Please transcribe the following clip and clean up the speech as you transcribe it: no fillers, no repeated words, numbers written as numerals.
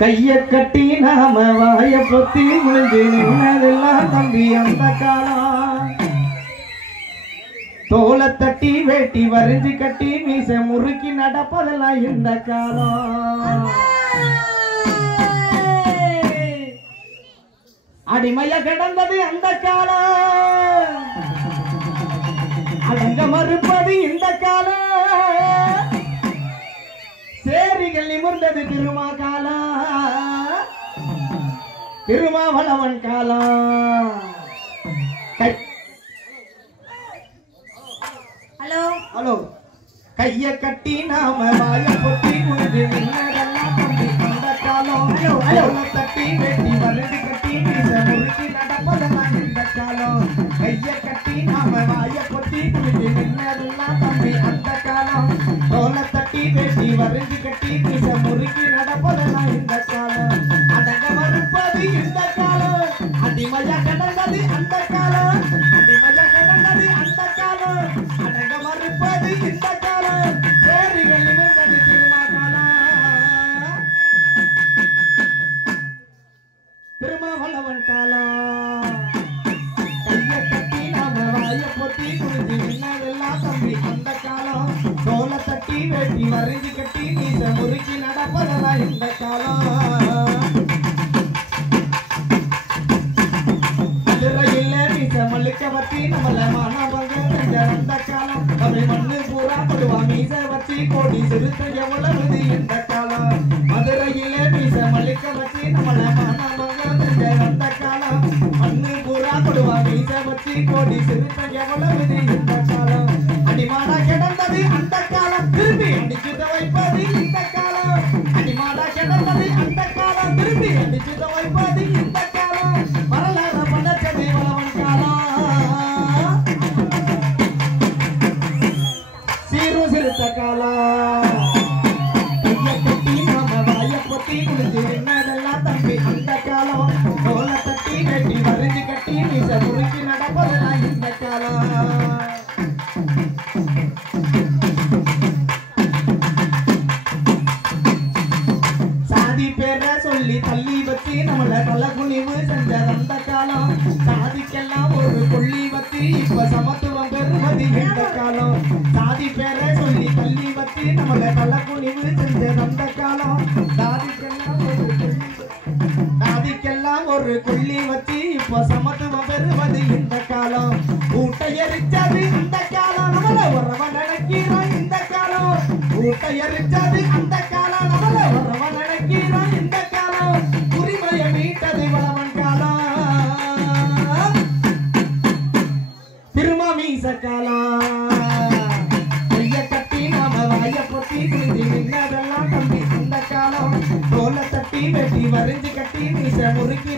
கைய கட்டி நாம வாய பொத்தி முடிஞ்சு நின்னதெல்லாம் தம்பி அந்த காலம். தோலை தட்டி வேட்டி வரிஞ்சு கட்டி மீச முறுக்கி நடப்பதெல்லாம் இந்த காலம். அடிமைய கிடந்தது அந்த காலம், அடங்க மறுப்பது இந்த காலம். சேரிகள் நிமிர்ந்தது திருமா காலம், திருமாவளவன் காலம். ஹலோ ஹலோ கைய கட்டி நாம வாய பொத்தி குடிச்சு நின்னதெல்லாம் தம்பி அந்த காலம். ஹலோ ஹலோ தட்டி வெட்டி வரிஞ்சு கட்டி மீச முறுக்கி நடப்பதெல்லாம் இந்த காலம். கைய கட்டி நாம வாய பொத்தி குடிச்சு நின்னதெல்லாம் தம்பி அந்த காலம். தோலை தட்டி வெட்டி வரிஞ்சு கட்டி மீச முறுக்கி நடப்பதெல்லாம் இந்த காலம். அடங்க மறுப்பது இந்த காலம், அடிமையா கடந்தது அந்த காலம். அடிமையா கடந்தது அந்த காலம், அடங்க மறுப்பது இந்த காலம். சேரிகள் நிமிர்ந்தது திருமா காலம், திருமாவளவன் காலம். கைய கட்டி நாம வாய பொத்தி குடிச்சு நின்னதெல்லாம் தம்பி அந்த காலம். தோலை தட்டி வெட்டி வரிஞ்சு கட்டி மீச முறுக்கி நடப்பதெல்லாம் இந்த காலம். மதுரையில மீச மல்லிக்க வச்சு நம்மள மானவங்க செஞ்ச அந்த காலம். தமிழ் மண்ணு பூரா படுவா மீச வச்சு கோடி சிறுத்த எவ்வளவு இந்த காலம். மதுரையில மீச மல்லிக்க வச்சு நம்மள மானவங்க செஞ்ச அந்த காலம். மண்ணு பூரா படுவா மீச வச்சு கோடி சிறுத்த எவ்வளவு இந்த காலம். அடிமாடா கிடந்தது அந்த காலம், திரும்பி அடிச்சு வைப்பது இந்த காலம். அடிமாடா கிடந்தது அந்த காலம், திரும்பி அடிச்சு வைப்பது இந்த காலம். வரலாறு படைச்சது வளவன் காலம், சீரு சிறுத்த காலம். கைய கட்டி நாம வாய பொத்தி குடிச்சு நின்னதெல்லாம் தம்பி அந்த காலம். தோலை தட்டி வெட்டி வரிஞ்சு கட்டி மீச முறுக்கி நடப்பதெல்லாம் இந்த காலம். சாதி பேர சொல்லி தள்ளி வச்சு நம்மள தலை குனிவு செஞ்ச அந்த காலம். சாதிக்கெல்லாம் ஒரு கொள்ளி வச்சு இப்ப சமத்துவம் பெறுவது இந்த காலம். சாதி பேர சொல்லி தள்ளி வச்சு நம்மள தலை குனிவு செஞ்ச அந்த காலம். சாதிக்கெல்லாம் ஒரு கொள்ளி வச்சு இப்ப சமத்துவம் பெறுவது இந்த காலம். ஊட்டை எரிச்சது அந்த காலம், நம்மள உறவ நடக்கிறான் இந்த காலம். ஊட்டை எரிச்சது அந்த காலம், நம்மள உறவ நடக்கிறான் இந்த காலம். உரிமையை மீட்டது வளவன் காலம், திருமா மீச காலம். கைய கட்டி நாம வாய பொத்தி குடிச்சு நின்னதெல்லாம் தம்பி அந்த காலம். தோலை தட்டி வெட்டி வரிஞ்சு கட்டி மீச முறுக்கி